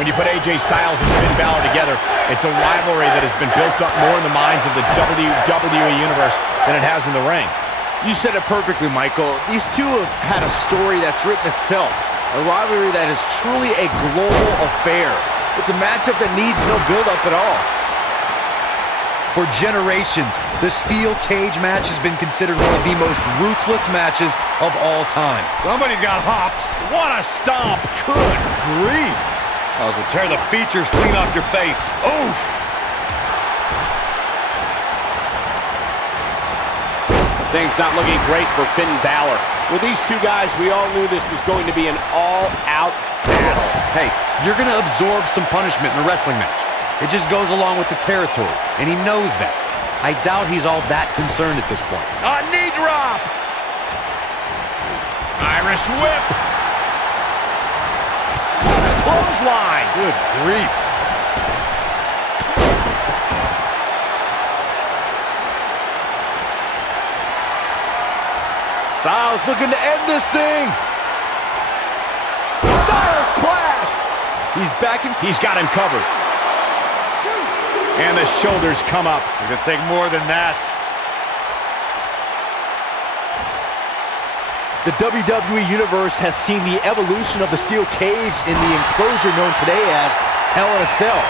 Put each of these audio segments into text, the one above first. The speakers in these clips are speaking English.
When you put AJ Styles and Finn Balor together, it's a rivalry that has been built up more in the minds of the WWE Universe than it has in the ring. You said it perfectly, Michael. These two have had a story that's written itself. A rivalry that is truly a global affair. It's a matchup that needs no build-up at all. For generations, the steel cage match has been considered one of the most ruthless matches of all time. Somebody's got hops. What a stomp! Good grief! Oh, so tear the features clean off your face. Oof! Things not looking great for Finn Balor. With these two guys, we all knew this was going to be an all-out battle. Hey, you're going to absorb some punishment in a wrestling match. It just goes along with the territory, and he knows that. I doubt he's all that concerned at this point. A knee drop! Irish whip! What a clothesline! Good grief. Styles looking to end this thing. Styles clash. He's back in. He's got him covered. And the shoulders come up. It's gonna take more than that. The WWE Universe has seen the evolution of the steel cage in the enclosure known today as Hell in a Cell.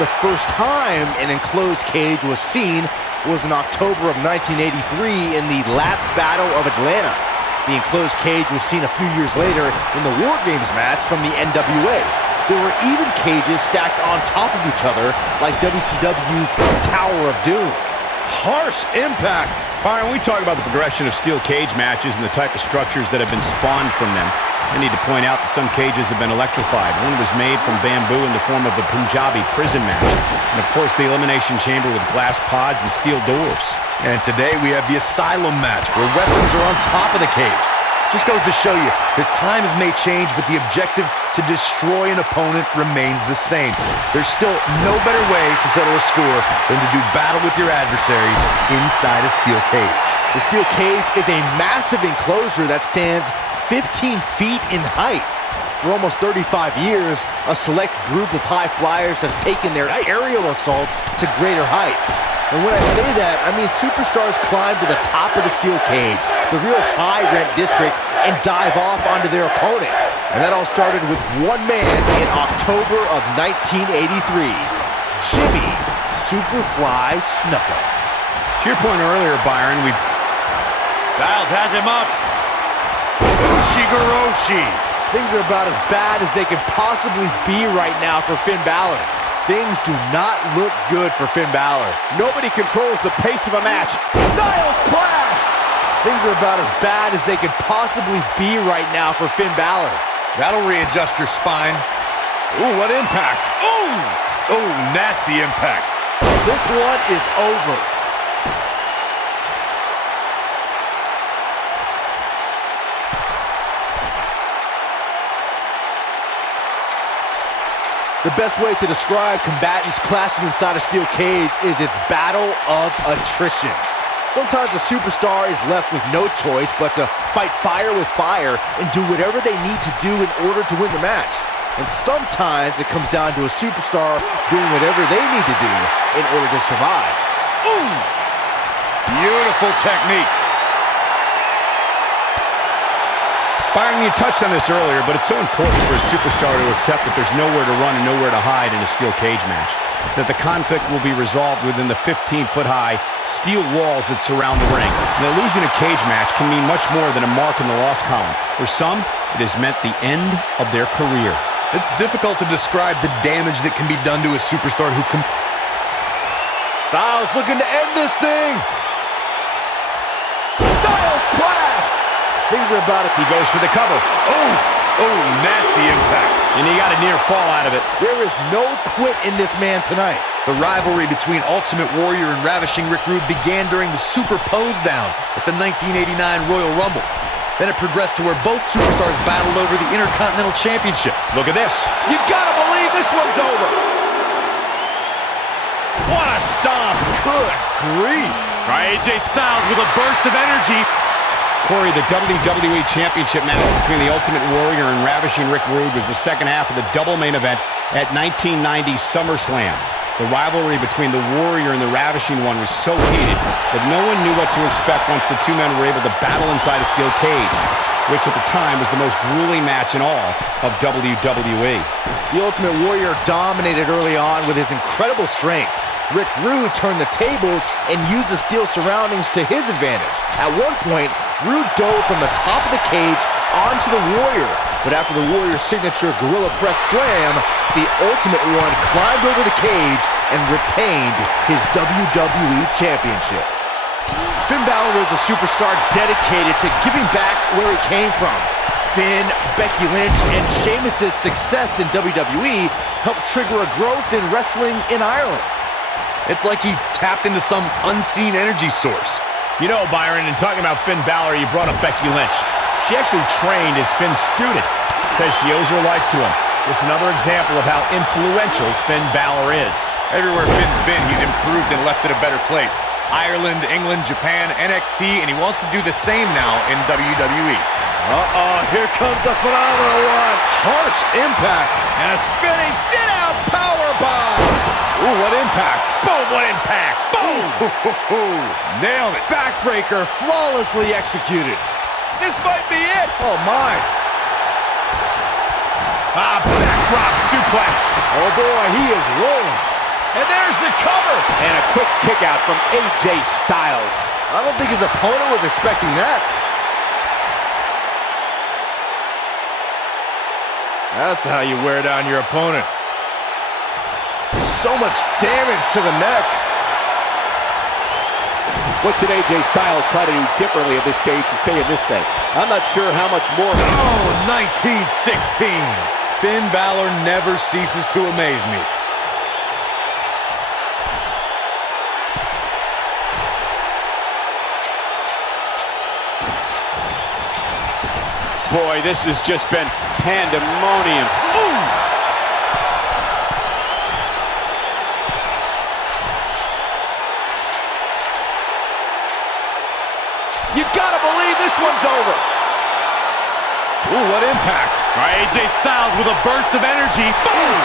The first time an enclosed cage was seen was in October of 1983 in the last Battle of Atlanta. The enclosed cage was seen a few years later in the War Games match from the NWA. There were even cages stacked on top of each other like WCW's Tower of Doom. Harsh impact. Byron, we talk about the progression of steel cage matches and the type of structures that have been spawned from them. I need to point out that some cages have been electrified. One was made from bamboo in the form of a Punjabi prison match. And of course, the Elimination Chamber with glass pods and steel doors. And today we have the Asylum match, where weapons are on top of the cage. Just goes to show you that times may change, but the objective to destroy an opponent remains the same. There's still no better way to settle a score than to do battle with your adversary inside a steel cage. The steel cage is a massive enclosure that stands 15 feet in height. For almost 35 years, a select group of high flyers have taken their aerial assaults to greater heights. And when I say that, I mean superstars climb to the top of the steel cage, the real high-rent district, and dive off onto their opponent. And that all started with one man in October of 1983, Jimmy Superfly Snuka. To your point earlier, Byron, Styles has him up. Ushigoroshi. Things are about as bad as they can possibly be right now for Finn Balor. Things do not look good for Finn Balor. Nobody controls the pace of a match. Styles clash! Things are about as bad as they could possibly be right now for Finn Balor. That'll readjust your spine. ooh, what impact. Ooh! Ooh, nasty impact. This one is over. The best way to describe combatants clashing inside a steel cage is its battle of attrition. Sometimes a superstar is left with no choice but to fight fire with fire and do whatever they need to do in order to win the match. And sometimes it comes down to a superstar doing whatever they need to do in order to survive. Ooh! Beautiful technique. Byron, you touched on this earlier, but it's so important for a superstar to accept that there's nowhere to run and nowhere to hide in a steel cage match. That the conflict will be resolved within the 15-foot-high steel walls that surround the ring. And that losing a cage match can mean much more than a mark in the loss column. For some, it has meant the end of their career. It's difficult to describe the damage that can be done to a superstar who Styles looking to end this thing. Styles clash. Things are about it. He goes for the cover. Oh, nasty impact. And he got a near fall out of it. There is no quit in this man tonight. The rivalry between Ultimate Warrior and Ravishing Rick Rude began during the Super Pose Down at the 1989 Royal Rumble. Then it progressed to where both superstars battled over the Intercontinental Championship. Look at this. You gotta believe this one's over. What a stomp. Good grief. AJ Styles with a burst of energy. Corey, the WWE Championship match between the Ultimate Warrior and Ravishing Rick Rude was the second half of the double main event At 1990's SummerSlam, the rivalry between the Warrior and the Ravishing One was so heated that no one knew what to expect once the two men were able to battle inside a steel cage, which at the time was the most grueling match in all of WWE. The Ultimate Warrior dominated early on with his incredible strength. Rick Rude turned the tables and used the steel surroundings to his advantage. At one point, Rude dove from the top of the cage onto the Warrior. But after the Warrior's signature Gorilla Press Slam, the Ultimate One climbed over the cage and retained his WWE Championship. Finn Balor is a superstar dedicated to giving back where he came from. Finn, Becky Lynch, and Sheamus' success in WWE helped trigger a growth in wrestling in Ireland. It's like he tapped into some unseen energy source. You know, Byron, in talking about Finn Balor, you brought up Becky Lynch. She actually trained as Finn's student. Says she owes her life to him. It's another example of how influential Finn Balor is. Everywhere Finn's been, he's improved and left it a better place. Ireland, England, Japan, NXT, and he wants to do the same now in WWE. Here comes a phenomenal one. Harsh impact. And a spinning sit-out powerbomb. Ooh, what impact. Boom, what impact. Boom. Nailed it. Backbreaker flawlessly executed. This might be it. Oh, my. Backdrop suplex. Oh, boy, he is rolling. And there's the cover. And a quick kick out from AJ Styles. I don't think his opponent was expecting that. That's how you wear down your opponent. So much damage to the neck. What should AJ Styles try to do differently at this stage to stay in this thing? I'm not sure how much more. Oh, 1916. Finn Balor never ceases to amaze me. Boy, this has just been pandemonium. Ooh! You gotta believe this one's over. Ooh, what impact. All right, AJ Styles with a burst of energy. Boom!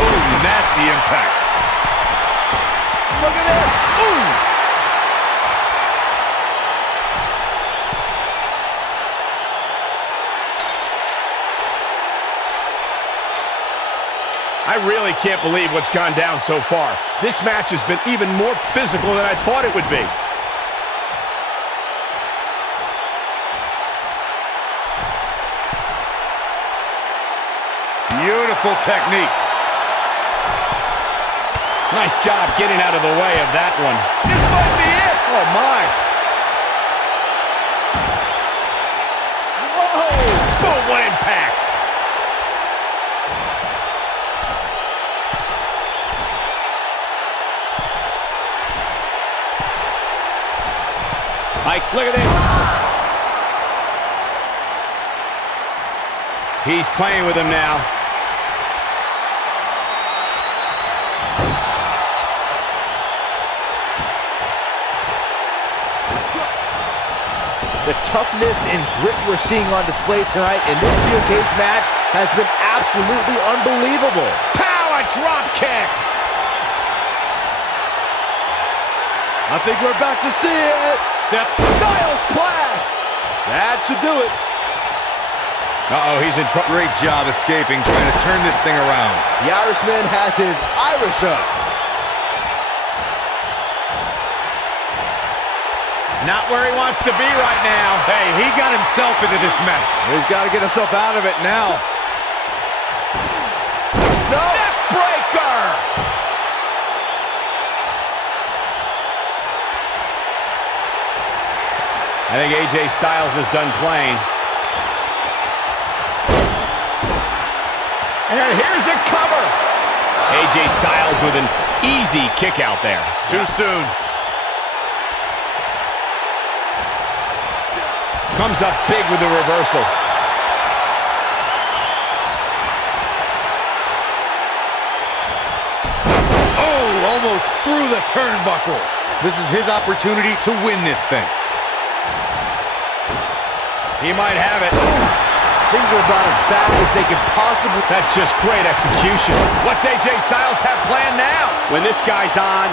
Ooh, nasty impact. Look at this. Ooh! I really can't believe what's gone down so far. This match has been even more physical than I thought it would be. Beautiful technique. Nice job getting out of the way of that one. This might be it. Oh, my. Whoa! Boom, what impact. Mike, look at this. He's playing with him now. The toughness and grit we're seeing on display tonight in this steel cage match has been absolutely unbelievable. Power drop kick. I think we're about to see it. Styles clash. That should do it. Uh-oh, he's in trouble. Great job escaping, trying to turn this thing around. The Irishman has his Irish up. Not where he wants to be right now. Hey, he got himself into this mess. He's got to get himself out of it now. No! Neck breaker! I think AJ Styles is done playing. And here's a cover. AJ Styles with an easy kick out there. Too soon. Comes up big with the reversal. Oh, almost through the turnbuckle. This is his opportunity to win this thing. He might have it. Things are about as bad as they can possibly... That's just great execution. What's AJ Styles have planned now? When this guy's on,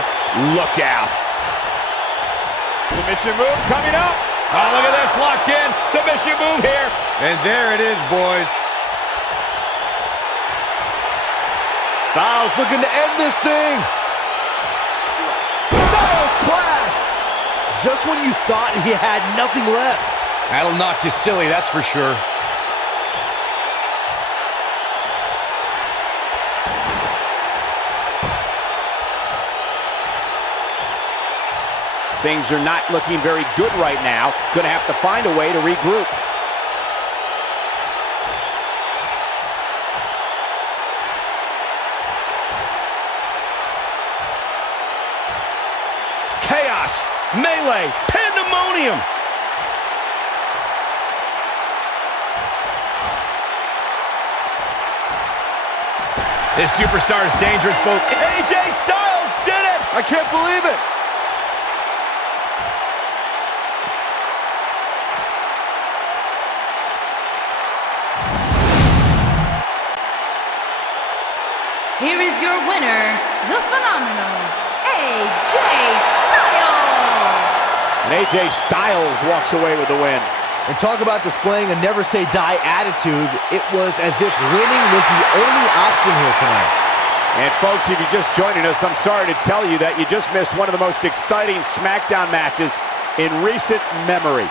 look out. Submission move coming up. Oh, look at this, locked in. Submission move here. And there it is, boys. Styles looking to end this thing. Styles clash. Just when you thought he had nothing left. That'll knock you silly, that's for sure. Things are not looking very good right now. Going to have to find a way to regroup. Chaos, melee, pandemonium. This superstar is dangerous. Both AJ Styles did it. I can't believe it. Here is your winner, the phenomenal AJ Styles. And AJ Styles walks away with the win. And talk about displaying a never-say-die attitude. It was as if winning was the only option here tonight. And folks, if you're just joining us, I'm sorry to tell you that you just missed one of the most exciting SmackDown matches in recent memory.